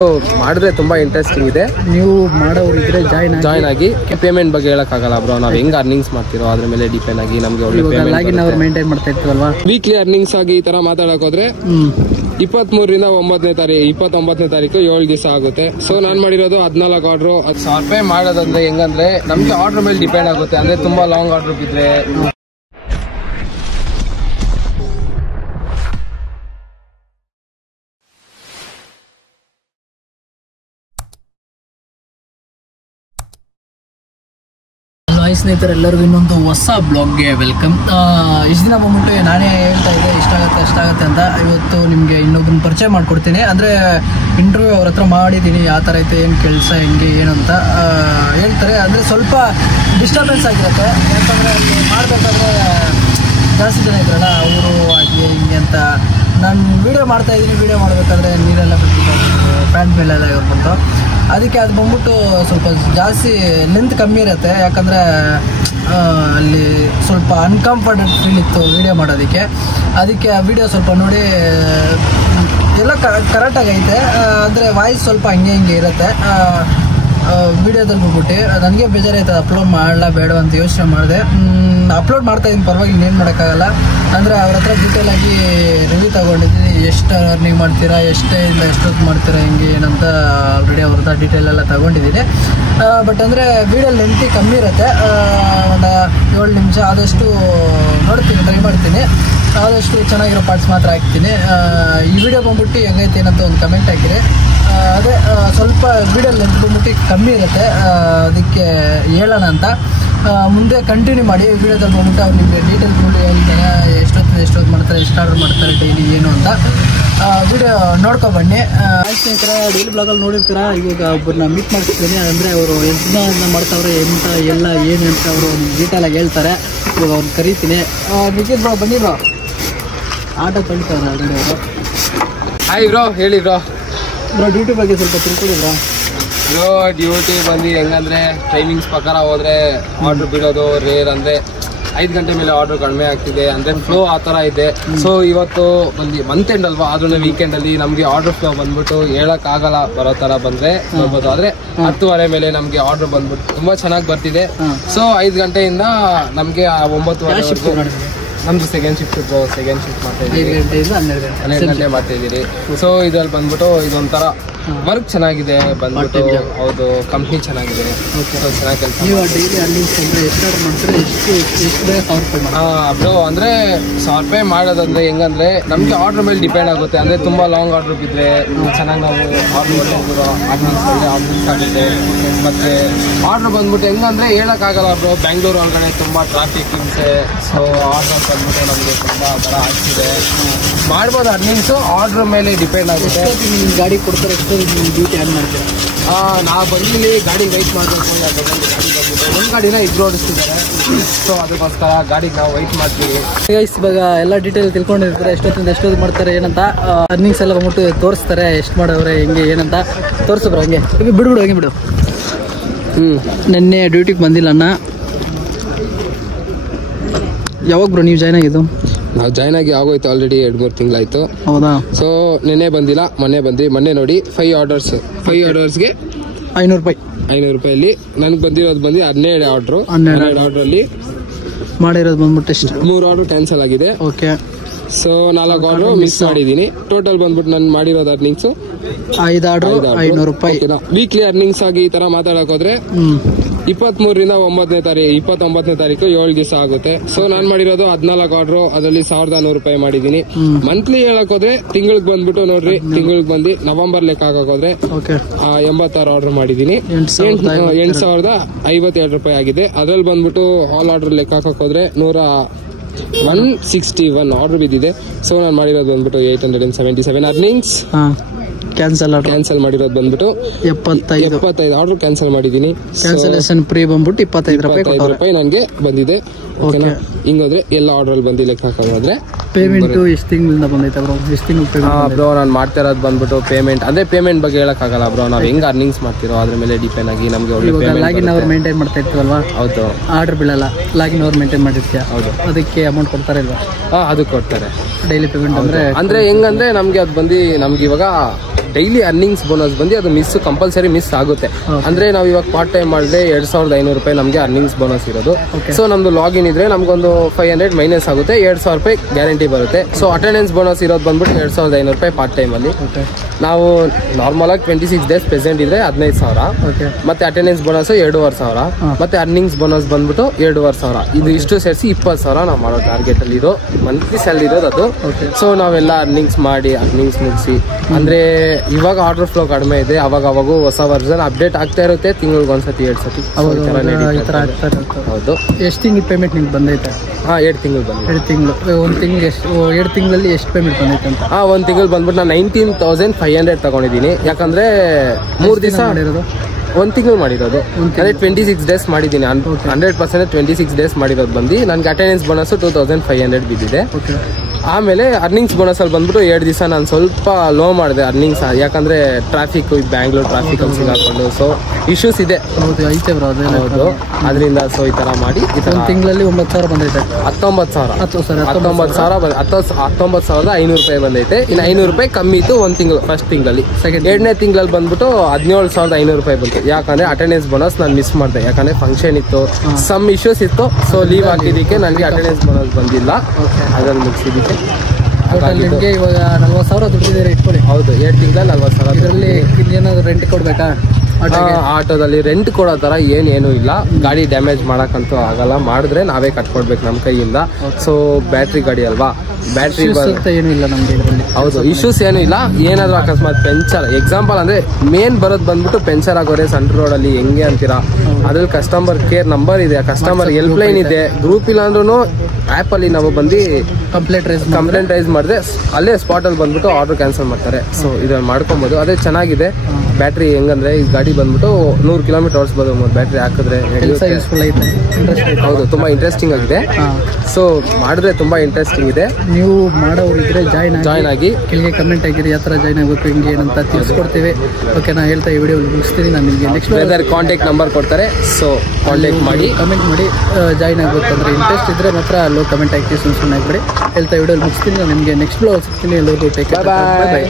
ಮಾಡಿದ್ರೆ ತುಂಬಾ ಇಂಟ್ರೆಸ್ಟಿಂಗ್ ಇದೆ. ನೀವು ಮಾಡೋರಿದ್ರೆ ಜಾಯ್ನ್ ಆಗಿ ಪೇಮೆಂಟ್ ಬಗ್ಗೆ ಹೇಳಕ್ಕಾಗಲ್ಲ ಬ್ರೋ. ನಾವು ಹೆಂಗ್ ಅರ್ನಿಂಗ್ಸ್ ಮಾಡ್ತಿರೋ ಅದ್ರ ಮೇಲೆ ಡಿಪೆಂಡ್ ಆಗಿ ನಮ್ಗೆ ಮೇಂಟೈನ್ ಮಾಡ್ತಾ ಇರ್ತೀವಲ್ವಾ. ವೀಕ್ಲಿ ಅರ್ನಿಂಗ್ಸ್ ಆಗಿ ಈ ತರ ಮಾತಾಡಕ್ ಹೋದ್ರೆ 23ರಿಂದ 29ನೇ ತಾರೀಕು 7 ದಿವಸ ಆಗುತ್ತೆ. ಸೊ ನಾನ್ ಮಾಡಿರೋದು 14 ಆರ್ಡರ್. 1000 ರೂಪಾಯಿ ಮಾಡೋದಂದ್ರೆ ಹೆಂಗಂದ್ರೆ ನಮ್ಗೆ ಆರ್ಡರ್ ಮೇಲೆ ಡಿಪೆಂಡ್ ಆಗುತ್ತೆ. ಅಂದ್ರೆ ತುಂಬಾ ಲಾಂಗ್ ಆರ್ಡರ್ ಬಿದ್ರೆ ಸ್ನೇಹಿತರೆ, ಎಲ್ಲರಿಗೂ ಇನ್ನೊಂದು ಹೊಸ ಬ್ಲಾಗ್ಗೆ ವೆಲ್ಕಮ್. ಇಷ್ಟು ದಿನ ಬಂದ್ಬಿಟ್ಟು ನಾನೇ ಹೇಳ್ತಾ ಇದ್ದೆ ಇಷ್ಟಾಗತ್ತೆ ಅಂತ. ಇವತ್ತು ನಿಮಗೆ ಇನ್ನೊಬ್ಬನ ಪರಿಚಯ ಮಾಡಿಕೊಡ್ತೀನಿ. ಅಂದರೆ ಇಂಟರ್ವ್ಯೂ ಅವ್ರ ಹತ್ರ ಮಾಡಿದ್ದೀನಿ, ಯಾವ ಥರ ಐತೆ, ಏನು ಕೆಲಸ, ಹೆಂಗೆ ಏನಂತ ಹೇಳ್ತಾರೆ. ಅಂದರೆ ಸ್ವಲ್ಪ ಡಿಸ್ಟರ್ಬೆನ್ಸ್ ಆಗಿರುತ್ತೆ, ಯಾಕಂದರೆ ಅಲ್ಲಿ ಮಾಡಬೇಕಾದ್ರೆ ಜಾಸ್ತಿ ಜನ ಇದ್ರಲ್ಲ, ಅವರು ಹಾಗೆ ಹಿಂಗೆ ಅಂತ. ನಾನು ವೀಡಿಯೋ ಮಾಡ್ತಾಯಿದ್ದೀನಿ, ವೀಡಿಯೋ ಮಾಡಬೇಕಾದ್ರೆ ನೀರೆಲ್ಲ ಬಿಟ್ಟು ಪ್ಯಾಂಟ್ ಮೇಲೆಲ್ಲ ಇರ್ಬಿಟ್ಟು, ಅದಕ್ಕೆ ಅದು ಬಂದ್ಬಿಟ್ಟು ಸ್ವಲ್ಪ ಜಾಸ್ತಿ ಲೆಂತ್ ಕಮ್ಮಿ ಇರುತ್ತೆ. ಯಾಕಂದರೆ ಅಲ್ಲಿ ಸ್ವಲ್ಪ ಅನ್ಕಂಫರ್ಟಬಲ್ ಫೀಲ್ ಇತ್ತು ವೀಡಿಯೋ ಮಾಡೋದಕ್ಕೆ. ಅದಕ್ಕೆ ಆ ವಿಡಿಯೋ ಸ್ವಲ್ಪ ನೋಡಿ ಎಲ್ಲ ಕರೆಕ್ಟಾಗಿ ಐತೆ. ಅಂದರೆ ವಾಯ್ಸ್ ಸ್ವಲ್ಪ ಹಂಗೆ ಇರುತ್ತೆ ವಿಡಿಯೋದಲ್ಲಿ ಬಂದ್ಬಿಟ್ಟು. ನನಗೆ ಬೇಜಾರಾಯ್ತದೆ, ಅಪ್ಲೋಡ್ ಮಾಡಲ್ಲ ಬೇಡ ಅಂತ ಯೋಚನೆ ಮಾಡಿದೆ. ಅಪ್ಲೋಡ್ ಮಾಡ್ತಾಯಿದ್ದೀನಿ, ಪರವಾಗಿ ಇನ್ನೇನು ಮಾಡೋಕ್ಕಾಗಲ್ಲ. ಅಂದರೆ ಅವ್ರ ಹತ್ರ ಡೀಟೇಲಾಗಿ ರಿವ್ಯೂ ತೊಗೊಂಡಿದ್ದೀನಿ. ಎಷ್ಟು ಅರ್ನಿಂಗ್ ಮಾಡ್ತೀರಾ, ಎಷ್ಟೇಯಿಂದ ಎಷ್ಟೊತ್ತು ಮಾಡ್ತೀರಾ, ಹೆಂಗೆ ಏನಂತ ಆಲ್ರೆಡಿ ಅವ್ರ ಹತ್ರ ಡೀಟೇಲೆಲ್ಲ ತೊಗೊಂಡಿದ್ದೀನಿ. ಬಟ್ ಅಂದರೆ ವೀಡಿಯೋ ಲೆಂತಿ ಕಮ್ಮಿ ಇರುತ್ತೆ, ಒಂದು 7 ನಿಮಿಷ. ಆದಷ್ಟು ನೋಡ್ತೀನಿ, ಟ್ರೈ ಮಾಡ್ತೀನಿ. ಆದಷ್ಟು ಚೆನ್ನಾಗಿರೋ ಪಾರ್ಟ್ಸ್ ಮಾತ್ರ ಹಾಕ್ತೀನಿ. ಈ ವಿಡಿಯೋ ಬಂದ್ಬಿಟ್ಟು ಹೆಂಗೈತೆ ಏನಂತ ಒಂದು ಕಮೆಂಟ್ ಹಾಕಿರಿ. ಅದೇ ಸ್ವಲ್ಪ ವೀಡಿಯೋ ಲೆಂತ್ ಬಂದ್ಬಿಟ್ಟು ಕಮ್ಮಿ ಇರುತ್ತೆ, ಅದಕ್ಕೆ ಹೇಳೋಣ ಅಂತ. ಮುಂದೆ ಕಂಟಿನ್ಯೂ ಮಾಡಿ. ವೀಡಿಯೋದಲ್ಲಿ ಬಂದ್ಬಿಟ್ಟು ಅವ್ರು ನಿಮಗೆ ಡೀಟೇಲ್ಸ್ ನೋಡಿ ಹೇಳ್ತಾರೆ, ಎಷ್ಟೊತ್ತು ಮಾಡ್ತಾರೆ, ಎಷ್ಟು ಆರ್ಡರ್ ಮಾಡ್ತಾರೆ, ಡೈಲಿ ಏನು ಅಂತ. ವಿಡಿಯೋ ನೋಡ್ಕೊಬನ್ನಿ. ಸ್ನೇಹಿತರೆ, ಡೈಲಿ ಬ್ಲಾಗಲ್ಲಿ ನೋಡಿರ್ತೀರ. ಇವಾಗ ಒಬ್ಬರನ್ನ ಮೀಟ್ ಮಾಡ್ತಿದ್ದೀನಿ. ಅಂದರೆ ಅವರು ಎಷ್ಟು ದಿನ ಮಾಡ್ತಾವ್ರೆ, ಎಂತ ಎಲ್ಲ ಏನು ಅಂತ ಅವರು ಡೀಟೇಲಾಗಿ ಹೇಳ್ತಾರೆ. ಇವಾಗ ಅವ್ರನ್ನ ಕರೀತೀನಿ. ನಿಖಿತ್ ಬ್ರೋ, ಬನ್ನಿ ಬ್ರೋ. ಆಟೋ ಕಳಿತವ್ರೆ ಆಲ್ರೆಡಿ ಅವರು. ಹಾಯ್ ಬ್ರೋ, ಹೇಳಿ ಬ್ರೋ. ಡ್ಯೂಟಿ ಬಗ್ಗೆ ಸ್ವಲ್ಪ ತಿಳ್ಕೊಳ್ಳಿ ಬ್ರೋ. ಡ್ಯೂಟಿ ಬಂದು ಹೆಂಗಂದ್ರೆ ಟೈಮಿಂಗ್ಸ್ ಪ್ರಕಾರ ಹೋದ್ರೆ ಆರ್ಡರ್ ಬಿಡೋದು ರೇರ್. ಅಂದ್ರೆ 5 ಗಂಟೆ ಮೇಲೆ ಆರ್ಡರ್ ಕಡಿಮೆ ಆಗ್ತಿದೆ, ಅಂದ್ರೆ ಫ್ಲೋ ಆ ತರ ಇದೆ. ಸೊ ಇವತ್ತು ಬಂದು ಮಂತ್ ಎಂಡ್ ಅಲ್ವಾ, ಆದ್ರೂ ವೀಕೆಂಡ್ ಅಲ್ಲಿ ನಮ್ಗೆ ಆರ್ಡರ್ ಫ್ಲೋ ಬಂದ್ಬಿಟ್ಟು ಹೇಳಕ್ ಆಗಲ್ಲ. ಬರೋ ತರ ಬಂದ್ರೆ ಬರ್ಬೋದು, ಆದ್ರೆ 10:30 ಮೇಲೆ ನಮ್ಗೆ ಆರ್ಡರ್ ಬಂದ್ಬಿಟ್ಟು ತುಂಬಾ ಚೆನ್ನಾಗಿ ಬರ್ತಿದೆ. ಸೊ 5 ಗಂಟೆಯಿಂದ ನಮ್ಗೆ 9:30 ನಮ್ದು ಸೆಕೆಂಡ್ ಶಿಫ್ಟ್ ಮಾಡ್ತಾ ಇದ್ದೀವಿ. 12 ಗಂಟೆ ಮಾಡ್ತಾ ಇದ್ದೀರಿ. ಸೊ ಇದ್ರಲ್ಲಿ ಬಂದ್ಬಿಟ್ಟು ಇದೊಂಥರ ವರ್ಕ್ ಚೆನ್ನಾಗಿದೆ ಬಂದ್ಬಿಟ್ಟು. ಹೌದು, ಕಂಪ್ನಿ ಚೆನ್ನಾಗಿದೆ, ಚೆನ್ನಾಗಿ ಕೆಲಸ. ಬ್ರೋ ಅಂದ್ರೆ 1000 ರೂಪಾಯಿ ಮಾಡೋದಂದ್ರೆ ಹೆಂಗಂದ್ರೆ ನಮ್ಗೆ ಆರ್ಡರ್ ಮೇಲೆ ಡಿಪೆಂಡ್ ಆಗುತ್ತೆ. ಅಂದ್ರೆ ತುಂಬಾ ಲಾಂಗ್ ಆರ್ಡರ್ ಬಿದ್ರೆ ಚೆನ್ನಾಗಿ ನಾವು ಆರ್ಡರ್ ಆಗುತ್ತೆ. ಮತ್ತೆ ಆರ್ಡರ್ ಬಂದ್ಬಿಟ್ಟು ಹೆಂಗಂದ್ರೆ ಹೇಳಕ್ ಆಗಲ್ಲ ಬ್ರೋ. ಬ್ಯಾಂಗ್ಳೂರ್ ಒಳಗಡೆ ತುಂಬಾ ಟ್ರಾಫಿಕ್ ಹಿಂಸೆ. ಸೊ ಆರ್ಡರ್ ಬಂದ್ಬಿಟ್ಟು ನಮ್ಗೆ ತುಂಬಾ ತರ ಆಗ್ತಿದೆ. ಮಾಡ್ಬೋದು ಅರ್ನಿಂಗ್ಸು, ಆರ್ಡರ್ ಮೇಲೆ ಡಿಪೆಂಡ್ ಆಗುತ್ತೆ. ಗಾಡಿ ಕೊಡ್ತಾರೆ, ಡ್ಯೂಟಿ ಆನ್ ಮಾಡ್ತೀರಾ? ನಾವು ಬಂದಿಲ್ಲಿ ಗಾಡಿ ವೆಯ್ಟ್ ಮಾಡಬೇಕು. ಒಂದು ಗಾಡಿನ ಇದ್ರು ಓಡಿಸ್ತಿದ್ದಾರೆ. ಸೊ ಅದಕ್ಕೋಸ್ಕರ ಗಾಡಿಗೆ ನಾವು ವೆಯ್ಟ್ ಮಾಡ್ತೀವಿ. ಇವಾಗ ಎಲ್ಲ ಡೀಟೇಲ್ ತಿಳ್ಕೊಂಡಿರ್ತಾರೆ, ಎಷ್ಟೊತ್ತಿಂದ ಎಷ್ಟೊತ್ತು ಮಾಡ್ತಾರೆ ಏನಂತ. ಅರ್ನಿಂಗ್ಸ್ ಎಲ್ಲ ಬಂದ್ಬಿಟ್ಟು ತೋರಿಸ್ತಾರೆ, ಎಷ್ಟು ಮಾಡವ್ರೆ, ಹೆಂಗೆ ಏನಂತ ತೋರಿಸ್ಬ್ರು. ಹಂಗೆ ಬಿಡು ಹಂಗೆ ಬಿಡು. ನೆನ್ನೆ ಡ್ಯೂಟಿಗೆ ಬಂದಿಲ್ಲ ಅಣ್ಣ. ಯಾವಾಗ ಬ್ರೋ ನೀವು ಜಾಯ್ನ್ ಆಗಿದ್ದು? ನಾವು ಜಾಯ್ನ್ ಆಗಿ ಆಗೋಯ್ತು ಆಲ್ರೆಡಿ 2-3 ತಿಂಗಳಾಯ್ತು. ಹೌದಾ? ಸೊ ನೆನ್ನೆ ಬಂದಿಲ್ಲ, ಮೊನ್ನೆ ನೋಡಿ 5 ಆರ್ಡರ್ಸ್ಗೆ 500 ರೂಪಾಯಿ. 500 ರೂಪಾಯಲ್ಲಿ ನನಗೆ ಬಂದಿರೋದು 12 ಆರ್ಡ್ರು. 12 ಆರ್ಡರ್ ಅಲ್ಲಿ ಮಾಡಿರೋದು ಬಂದ್ಬಿಟ್ಟು ಎಷ್ಟು? 3 ಆರ್ಡರ್ ಕ್ಯಾನ್ಸಲ್ ಆಗಿದೆ. ಓಕೆ. ಸೊ 4 ಆರ್ಡರ್ ಮಿಸ್ ಮಾಡಿದೀನಿ. ಟೋಟಲ್ ಬಂದ್ಬಿಟ್ಟು ನಾನು ಮಾಡಿರೋದು ಅರ್ನಿಂಗ್ಸ್ 5 ಆರ್ಡರ್ 500 ರೂಪಾಯಿ. ವೀಕ್ಲಿ ಅರ್ನಿಂಗ್ಸ್ ಆಗಿ ಈ ತರ ಮಾತಾಡಕ್ ಹೋದ್ರೆ 23ರಿಂದ 29ನೇ ತಾರೀಕು 7 ದಿವಸ ಆಗುತ್ತೆ. ಸೊ ನಾನ್ ಮಾಡಿರೋದು 14 ಆರ್ಡರ್, ಅದರಲ್ಲಿ 1100 ರೂಪಾಯಿ ಮಾಡಿದೀನಿ. ಮಂತ್ಲಿ ಹೇಳಕ್ ಹೋದ್ರೆ ತಿಂಗಳಿಗೆ ಬಂದ್ಬಿಟ್ಟು ನೋಡ್ರಿ, ತಿಂಗಳಿಗೆ ಬಂದು ನವೆಂಬರ್ ಲೆಕ್ಕ ಹಾಕಕ್ ಹೋದ್ರೆ 86 ಆರ್ಡರ್ ಮಾಡಿದೀನಿ. 8,057 ರೂಪಾಯಿ ಆಗಿದೆ. ಅದ್ರಲ್ಲಿ ಬಂದ್ಬಿಟ್ಟು ಆಲ್ ಆರ್ಡರ್ ಲೆಕ್ಕ ಹಾಕಕ್ ಹೋದ್ರೆ 161 ಆರ್ಡರ್ ಬಿದ್ದಿದೆ. ಸೊ ನಾನು ಮಾಡಿರೋದು ಬಂದ್ಬಿಟ್ಟು 877 ಅರ್ನಿಂಗ್ಸ್. ಕ್ಯಾನ್ಸಲ್ ಮಾಡಿರೋದು ಬಂದ್ಬಿಟ್ಟು 75 ಆರ್ಡರ್ ಕ್ಯಾನ್ಸಲ್ ಮಾಡಿದೀನಿ. ಕ್ಯಾನ್ಸಲೇಷನ್ ಫ್ರೀ ಬಂದ್ಬಿಟ್ಟು 25 ರೂಪಾಯಿ ನನಗೆ ಬಂದಿದೆ. ಓಕೆನಾ? ಹಿಂಗೋದ್ರೆ ಎಲ್ಲ ಆರ್ಡರ್ ಅಲ್ಲಿ ಬಂದು ಲೆಕ್ಕ ಹಾಕೋದ್ರೆ ಪೇಮೆಂಟ್ ಎಷ್ಟು ತಿಂಗಳಿಂದ ಬಂದೈತೆ ಬ್ರೋ? ಎಷ್ಟು ತಿಂಗಳು ಬ್ರೋ ನಾನು ಮಾಡ್ತಾ ಇರೋದು ಬಂದ್ಬಿಟ್ಟು ಪೇಮೆಂಟ್. ಅಂದ್ರೆ ಪೇಮೆಂಟ್ ಬಗ್ಗೆ ಹೇಳಕ್ಕಾಗಲ್ಲ ಬ್ರೋ. ನಾವು ಹೆಂಗ್ ಅರ್ನಿಂಗ್ಸ್ ಮಾಡ್ತಿರೋ ಅದ್ರ ಮೇಲೆ ಡಿಪೆಂಡ್ ಆಗಿ ನಮ್ಗೆ ಲಾಗಿನ್ ಅವ್ರು ಮೇಂಟೈನ್ ಮಾಡ್ತಾ ಇರ್ತೀವಲ್ವಾ? ಹೌದು. ಆರ್ಡರ್ ಬೀಳಲ್ಲ, ಲಾಗಿನ್ ಅವ್ರು ಮೇಂಟೈನ್ ಮಾಡಿರ್ತೀಯ. ಹೌದು. ಅದಕ್ಕೆ ಅಮೌಂಟ್ ಕೊಡ್ತಾರೆ ಇಲ್ವಾ? ಅದು ಕೊಡ್ತಾರೆ. ಡೈಲಿ ಪೇಮೆಂಟ್ ಅಂದ್ರೆ ಹೆಂಗಂದ್ರೆ ನಮ್ಗೆ ಅದು ಬಂದು ನಮ್ಗೆ ಇವಾಗ ಡೈಲಿ ಅರ್ನಿಂಗ್ಸ್ ಬೋನಸ್ ಬಂದು ಅದು ಕಂಪಲ್ಸರಿ ಮಿಸ್ ಆಗುತ್ತೆ. ಅಂದ್ರೆ ನಾವು ಇವಾಗ ಪಾರ್ಟ್ ಟೈಮ್ ಮಾಡಿದ್ರೆ 2500 ರೂಪಾಯಿ ನಮಗೆ ಅರ್ನಿಂಗ್ಸ್ ಬೋನಸ್ ಇರೋದು. ಸೊ ನಮ್ದು ಲಾಗಿನ್ ಇದ್ರೆ ನಮ್ಗೊಂದು 500 ಮೈನಸ್ ಆಗುತ್ತೆ, 2000 ರೂಪಾಯಿ ಗ್ಯಾರಂಟಿ ಬರುತ್ತೆ. ಸೊ ಅಟೆಂಡೆನ್ಸ್ ಬೋನಸ್ ಇರೋದು ಬಂದ್ಬಿಟ್ಟು 2500 ರೂಪಾಯಿ ಪಾರ್ಟ್ ಟೈಮ್ ಅಲ್ಲಿ. ನಾವು ನಾರ್ಮಲ್ ಆಗಿ 26 ಡೇಸ್ ಪ್ರೆಸೆಂಟ್ ಇದ್ರೆ 15,000, ಮತ್ತೆ ಅಟೆಂಡೆನ್ಸ್ ಬೋನಸ್ 2500, ಮತ್ತೆ ಅರ್ನಿಂಗ್ಸ್ ಬೋನಸ್ ಬಂದ್ಬಿಟ್ಟು 2500. ಇದು ಇಷ್ಟು ಸೇರಿಸಿ 20,000 ನಾವು ಮಾಡೋ ಟಾರ್ಗೆಟ್ ಅಲ್ಲಿ ಇರೋ ಮಂತ್ಲಿ ಸ್ಯಾಲರಿ ಇರೋದು ಅದು. ಸೊ ನಾವೆಲ್ಲ ಅರ್ನಿಂಗ್ಸ್ ಮಾಡಿ ಅರ್ನಿಂಗ್ಸ್ ಮುಗಿಸಿ, ಅಂದ್ರೆ ಇವಾಗ ಆರ್ಡರ್ ಫ್ಲೋ ಕಡಿಮೆ ಇದೆ, ಅವಾಗ ಹೊಸ ವರ್ಜನ್ ಅಪ್ಡೇಟ್ ಆಗ್ತಾ ಇರುತ್ತೆ, ತಿಂಗಳಿಗೆ ಒಂದ್ಸತಿ 2 ಸತಿ. ಹೌದು. ಎಷ್ಟು ತಿಂಗಳು ಪೇಮೆಂಟ್ ನಿಮ್ಗೆ ಬಂದೈತೆ? 2 ತಿಂಗಳು ಬಂದಿದೆ. 2 ತಿಂಗಳು. ಒಂದು ತಿಂಗಳು ಎಷ್ಟು 2 ತಿಂಗಳಲ್ಲಿ ಎಷ್ಟು ಪೇಮೆಂಟ್ ಬಂದೈತೆ ಅಂತ? ಒಂದು ತಿಂಗಳು ಬಂದ್ಬಿಟ್ಟು ನಾನು 19,500 ತಗೊಂಡಿದ್ದೀನಿ. ಯಾಕಂದ್ರೆ 3 ದಿವಸ ಮಾಡಿರೋದು, 1 ತಿಂಗಳು ಮಾಡಿರೋದು. ಅದೇ 26 ಡೇಸ್ ಮಾಡಿದ್ದೀನಿ. 100% 26 ಡೇಸ್ ಮಾಡಿರೋದು ಬಂದು ನನಗೆ ಅಟೆಂಡೆನ್ಸ್ ಬೋನಸ್ 2,500 ಬಿದ್ದಿದೆ. ಆಮೇಲೆ ಅರ್ನಿಂಗ್ಸ್ ಬೋನಸ್ ಅಲ್ಲಿ ಬಂದ್ಬಿಟ್ಟು 2 ದಿವಸ ನಾನು ಸ್ವಲ್ಪ ಲೋ ಮಾಡಿದೆ ಅರ್ನಿಂಗ್ಸ್, ಯಾಕಂದ್ರೆ ಟ್ರಾಫಿಕ್, ಬ್ಯಾಂಗ್ಳೂರ್ ಟ್ರಾಫಿಕ್ ಅಲ್ಲಿ ಸಿಗಾಕೊಂಡು ಸೊ ಇಶ್ಯೂಸ್ ಇದೆ. ಹೌದು, ಅದರಿಂದ ಸೊ ಈ ತರ ಮಾಡಿ ತಿಂಗಳಲ್ಲಿ 9,000 ಬಂದೈತೆ. 19,500 ರೂಪಾಯಿ ಬಂದೈತೆ. ಇನ್ನು 500 ರೂಪಾಯಿ ಕಮ್ಮಿ ಇತ್ತು 1 ತಿಂಗಳು ಫಸ್ಟ್ ತಿಂಗಳಲ್ಲಿ. ಎರಡನೇ ತಿಂಗಳಲ್ಲಿ ಬಂದ್ಬಿಟ್ಟು 17,500 ರೂಪಾಯಿ ಬಂತು. ಯಾಕಂದ್ರೆ ಅಟೆಂಡೆನ್ಸ್ ಬೋನಸ್ ನಾನು ಮಿಸ್ ಮಾಡಿದೆ, ಯಾಕಂದ್ರೆ ಫಂಕ್ಷನ್ ಇತ್ತು, ಸಮ್ ಇಶ್ಯೂಸ್ ಇತ್ತು. ಸೊ ಲೀವ್ ಹಾಕಿದ್ದಕ್ಕೆ ನನಗೆ ಅಟೆಂಡೆನ್ಸ್ ಬೋನಸ್ ಬಂದಿಲ್ಲ, ಅದನ್ನು ಮುಗಿಸಿದ್ದಕ್ಕೆ. ನಿಮಗೆ ಇವಾಗ 40,000 ದುಡ್ಡಿದ್ದೀರಾ ಇಟ್ಕೊಳ್ಳಿ. ಹೌದು, 2 ತಿಂಗಳಲ್ಲಿ 40,000. ಇದರಲ್ಲಿ ಏನಾದ್ರು ರೆಂಟ್ ಕೊಡ್ಬೇಕಾ? ಆಟೋದಲ್ಲಿ ರೆಂಟ್ ಕೊಡೋ ತರ ಏನು ಇಲ್ಲ. ಗಾಡಿ ಡ್ಯಾಮೇಜ್ ಮಾಡಕ್ಕಂತೂ ಆಗಲ್ಲ, ಮಾಡಿದ್ರೆ ನಾವೇ ಕಟ್ಕೊಡ್ಬೇಕು ನಮ್ಮ ಕೈಯಿಂದ. ಸೊ ಬ್ಯಾಟ್ರಿ ಗಾಡಿ ಅಲ್ವಾ, ಬ್ಯಾಟ್ರಿ ಏನು ಇಲ್ಲ ನಮ್ಗೆ ಇದರಲ್ಲಿ. ಹೌದು, ಇಶ್ಯೂಸ್ ಏನು ಇಲ್ಲ. ಏನಾದ್ರು ಅಕಸ್ಮಾತ್ ಪಂಚರ್, ಎಕ್ಸಾಂಪಲ್ ಅಂದ್ರೆ ಮೇನ್ ಬರೋದು ಬಂದ್ಬಿಟ್ಟು ಪಂಚರ್ ಆಗೋರೆ ಸೆಂಟ್ರ್ ರೋಡ್ ಅಲ್ಲಿ ಹೆಂಗೆ ಅಂತೀರಾ, ಅದ್ರಲ್ಲಿ ಕಸ್ಟಮರ್ ಕೇರ್ ನಂಬರ್ ಇದೆ, ಕಸ್ಟಮರ್ ಹೆಲ್ಪ್ ಲೈನ್ ಇದೆ. ಗ್ರೂಪ್ ಇಲ್ಲ ಅಂದ್ರೂ ಆ್ಯಪ್ ಅಲ್ಲಿ ನಾವು ಬಂದು ಕಂಪ್ಲೇಂಟ್ ರೈಸ್ ಮಾಡಿದ್ರೆ ಅಲ್ಲೇ ಸ್ಪಾಟ್ ಅಲ್ಲಿ ಬಂದ್ಬಿಟ್ಟು ಆರ್ಡರ್ ಕ್ಯಾನ್ಸಲ್ ಮಾಡ್ತಾರೆ. ಸೊ ಇದನ್ನ ಮಾಡ್ಕೊಬೋದು, ಅದೇ ಚೆನ್ನಾಗಿದೆ. ಬ್ಯಾಟ್ರಿ ಹೆಂಗಂದ್ರೆ ಈ ಗಾಡಿ ಬಂದ್ಬಿಟ್ಟು 100 ಕಿಲೋಮೀಟರ್ ಓಡಿಸ್ಬೋದು ಬ್ಯಾಟ್ರಿ ಹಾಕಿದ್ರೆ. ಹೌದು, ತುಂಬಾ ಇಂಟ್ರೆಸ್ಟಿಂಗ್ ಆಗಿದೆ. ಸೊ ಮಾಡಿದ್ರೆ ತುಂಬಾ ಇಂಟ್ರೆಸ್ಟಿಂಗ್ ಇದೆ. ನೀವು ಮಾಡೋರಿದ್ರೆ ಜಾಯ್ನ್ ಆಗಿ ಕೆಳಗೆ ಕಮೆಂಟ್ ಆಗಿರಿ, ಯಾವ ಥರ ಜಾಯ್ನ್ ಆಗಬೇಕು ಹಿಂಗೆ ಏನಂತ ತಿಳಿಸ್ಕೊಡ್ತೀವಿ. ಓಕೆ, ನಾನು ಹೇಳ್ತಾ ಈ ವಿಡಿಯೋ ಮುಗಿಸ್ತೀನಿ. ನಾನು ನಿಮಗೆ ನೆಕ್ಸ್ಟ್ ಕಾಂಟ್ಯಾಕ್ಟ್ ನಂಬರ್ ಕೊಡ್ತಾರೆ, ಸೊ ಕಾಂಟ್ಯಾಕ್ಟ್ ಮಾಡಿ ಕಮೆಂಟ್ ಮಾಡಿ ಜಾಯ್ನ್ ಆಗಬೇಕು ಅಂದ್ರೆ ಇಂಟ್ರೆಸ್ಟ್ ಇದ್ರೆ ಮಾತ್ರ ಲೋ ಕಮೆಂಟ್ ಹಾಕಿ ಸುಮ್ಮನೆ ಆಗ್ಬಿಡಿ. ಹೇಳ್ತಾ ವಿಡಿಯೋ ಮುಗಿಸ್ತೀನಿ. ನಾನು ನಿಮಗೆ ನೆಕ್ಸ್ಟ್ ಬ್ಲಾಗ್ ಸಿಗ್ತೀನಿ. ಎಲ್ಲರಿಗೂ ಟೇಕ್ ಕೇರ್, ಬಾಯ್ ಬಾಯ್.